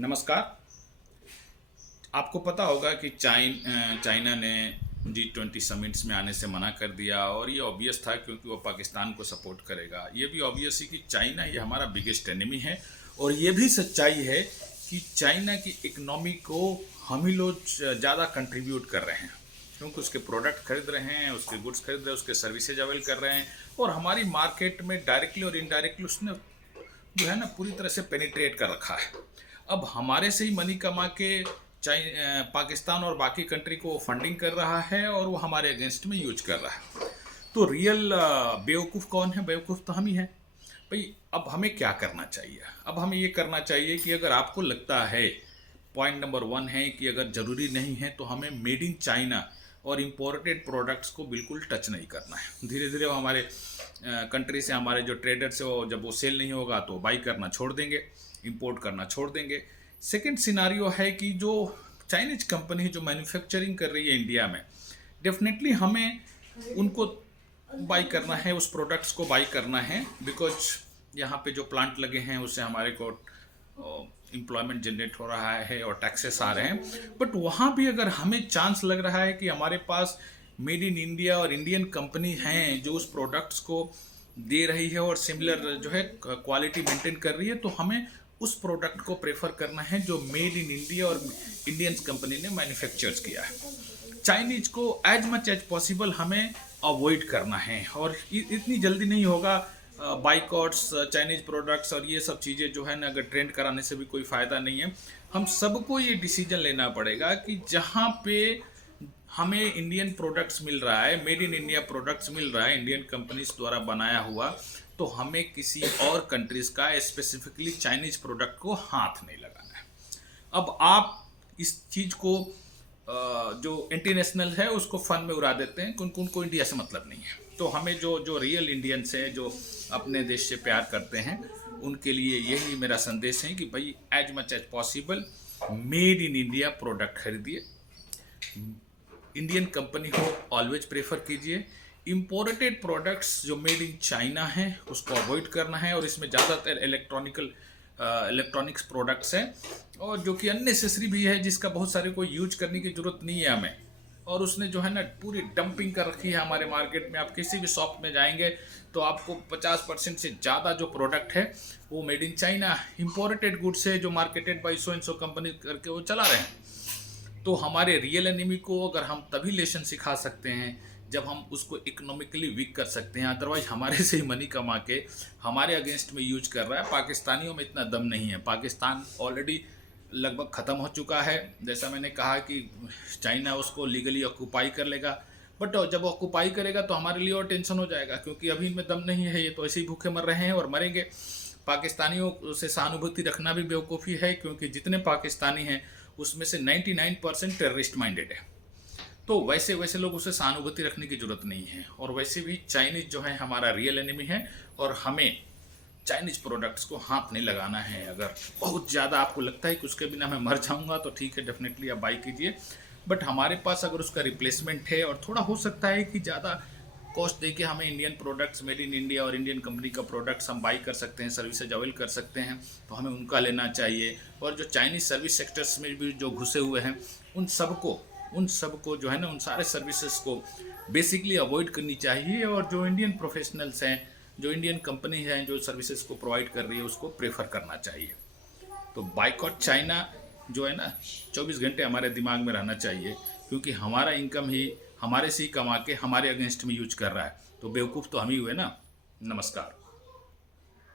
नमस्कार। आपको पता होगा कि चाइना ने G20 समिट्स में आने से मना कर दिया और ये ऑब्वियस था क्योंकि वो पाकिस्तान को सपोर्ट करेगा। ये भी ऑब्वियस है कि चाइना ये हमारा बिगेस्ट एनिमी है और ये भी सच्चाई है कि चाइना की इकनॉमी को हम ही लोग ज़्यादा कंट्रीब्यूट कर रहे हैं क्योंकि उसके प्रोडक्ट खरीद रहे हैं, उसके गुड्स खरीद रहे हैं, उसके सर्विसेज अवेल कर रहे हैं और हमारी मार्केट में डायरेक्टली और इनडायरेक्टली उसने जो है ना पूरी तरह से पेनिट्रेट कर रखा है। अब हमारे से ही मनी कमा के पाकिस्तान और बाकी कंट्री को फंडिंग कर रहा है और वो हमारे अगेंस्ट में यूज कर रहा है। तो रियल बेवकूफ़ कौन है? बेवकूफ़ तो हम ही हैं भाई। अब हमें क्या करना चाहिए? अब हमें ये करना चाहिए कि अगर आपको लगता है, पॉइंट नंबर वन है कि अगर ज़रूरी नहीं है तो हमें मेड इन चाइना और इम्पोर्टेड प्रोडक्ट्स को बिल्कुल टच नहीं करना है। धीरे धीरे वो हमारे कंट्री से, हमारे जो ट्रेडर्स है वो जब वो सेल नहीं होगा तो बाई करना छोड़ देंगे, इंपोर्ट करना छोड़ देंगे। सेकंड सिनारियो है कि जो चाइनीज कंपनी जो मैन्युफैक्चरिंग कर रही है इंडिया में, डेफिनेटली हमें उनको बाई करना है, उस प्रोडक्ट्स को बाई करना है, बिकॉज यहाँ पे जो प्लांट लगे हैं उससे हमारे को एम्प्लॉयमेंट जनरेट हो रहा है और टैक्सेस आ रहे हैं। बट वहाँ भी अगर हमें चांस लग रहा है कि हमारे पास मेड इन इंडिया और इंडियन कंपनी हैं जो उस प्रोडक्ट्स को दे रही है और सिमिलर जो है क्वालिटी मेंटेन कर रही है, तो हमें उस प्रोडक्ट को प्रेफर करना है जो मेड इन इंडिया और इंडियन कंपनी ने मैन्युफैक्चर्स किया है। चाइनीज को एज मच एज पॉसिबल हमें अवॉइड करना है और इतनी जल्दी नहीं होगा। बाइकॉट्स, चाइनीज प्रोडक्ट्स और ये सब चीज़ें जो है ना, अगर ट्रेंड कराने से भी कोई फ़ायदा नहीं है। हम सबको ये डिसीजन लेना पड़ेगा कि जहाँ पे हमें इंडियन प्रोडक्ट्स मिल रहा है, मेड इन इंडिया प्रोडक्ट्स मिल रहा है इंडियन कंपनीज द्वारा बनाया हुआ, तो हमें किसी और कंट्रीज का, स्पेसिफिकली चाइनीज प्रोडक्ट को हाथ नहीं लगाना है। अब आप इस चीज़ को जो इंटरनेशनल है उसको फन में उड़ा देते हैं, उनको इंडिया से मतलब नहीं है। तो हमें जो जो रियल इंडियंस हैं, जो अपने देश से प्यार करते हैं, उनके लिए यही मेरा संदेश है कि भाई as much as possible made in India product खरीदिए, इंडियन कंपनी को ऑलवेज प्रेफर कीजिए। इम्पोर्टेड प्रोडक्ट्स जो मेड इन चाइना हैं उसको अवॉइड करना है और इसमें ज़्यादातर इलेक्ट्रॉनिक्स प्रोडक्ट्स हैं और जो कि अननेसेसरी भी है, जिसका बहुत सारे को यूज करने की ज़रूरत नहीं है हमें, और उसने जो है ना पूरी डंपिंग कर रखी है हमारे मार्केट में। आप किसी भी शॉप में जाएंगे तो आपको 50% से ज़्यादा जो प्रोडक्ट है वो made in China imported goods है जो marketed by so and so company करके वो चला रहे हैं। तो हमारे रियल एनिमी को अगर हम तभी लेसन सिखा सकते हैं जब हम उसको इकोनॉमिकली वीक कर सकते हैं। अदरवाइज हमारे से ही मनी कमा के हमारे अगेंस्ट में यूज कर रहा है। पाकिस्तानियों में इतना दम नहीं है। पाकिस्तान ऑलरेडी लगभग ख़त्म हो चुका है। जैसा मैंने कहा कि चाइना उसको लीगली ऑक्यूपाई कर लेगा, बट जब ऑक्यूपाई करेगा तो हमारे लिए और टेंशन हो जाएगा क्योंकि अभी इनमें दम नहीं है। ये तो ऐसे ही भूखे मर रहे हैं और मरेंगे। पाकिस्तानियों से सहानुभूति रखना भी बेवकूफ़ी है क्योंकि जितने पाकिस्तानी हैं उसमें से 99% टेररिस्ट माइंडेड है। तो वैसे वैसे लोग उसे सहानुभूति रखने की जरूरत नहीं है। और वैसे भी चाइनीज जो है हमारा रियल एनिमी है और हमें चाइनीज प्रोडक्ट्स को हाथ नहीं लगाना है। अगर बहुत ज़्यादा आपको लगता है कि उसके बिना मैं मर जाऊंगा तो ठीक है, डेफिनेटली आप बाई कीजिए। बट हमारे पास अगर उसका रिप्लेसमेंट है और थोड़ा हो सकता है कि ज़्यादा कॉस्ट देके हमें Indian products, made in India और इंडियन कंपनी का प्रोडक्ट्स हम बाई कर सकते हैं, सर्विसेज अवेल कर सकते हैं, तो हमें उनका लेना चाहिए। और जो चाइनीज सर्विस सेक्टर्स में भी जो घुसे हुए हैं उन सबको जो है ना, उन सारे सर्विसेज को बेसिकली अवॉइड करनी चाहिए। और जो इंडियन प्रोफेशनल्स हैं, जो इंडियन कंपनी हैं जो सर्विसेज को प्रोवाइड कर रही है, उसको प्रेफर करना चाहिए। तो बाइकॉट चाइना जो है ना 24 घंटे हमारे दिमाग में रहना चाहिए क्योंकि हमारा इनकम ही हमारे से ही कमा के हमारे अगेंस्ट में यूज कर रहा है। तो बेवकूफ़ तो हम ही हुए ना। नमस्कार।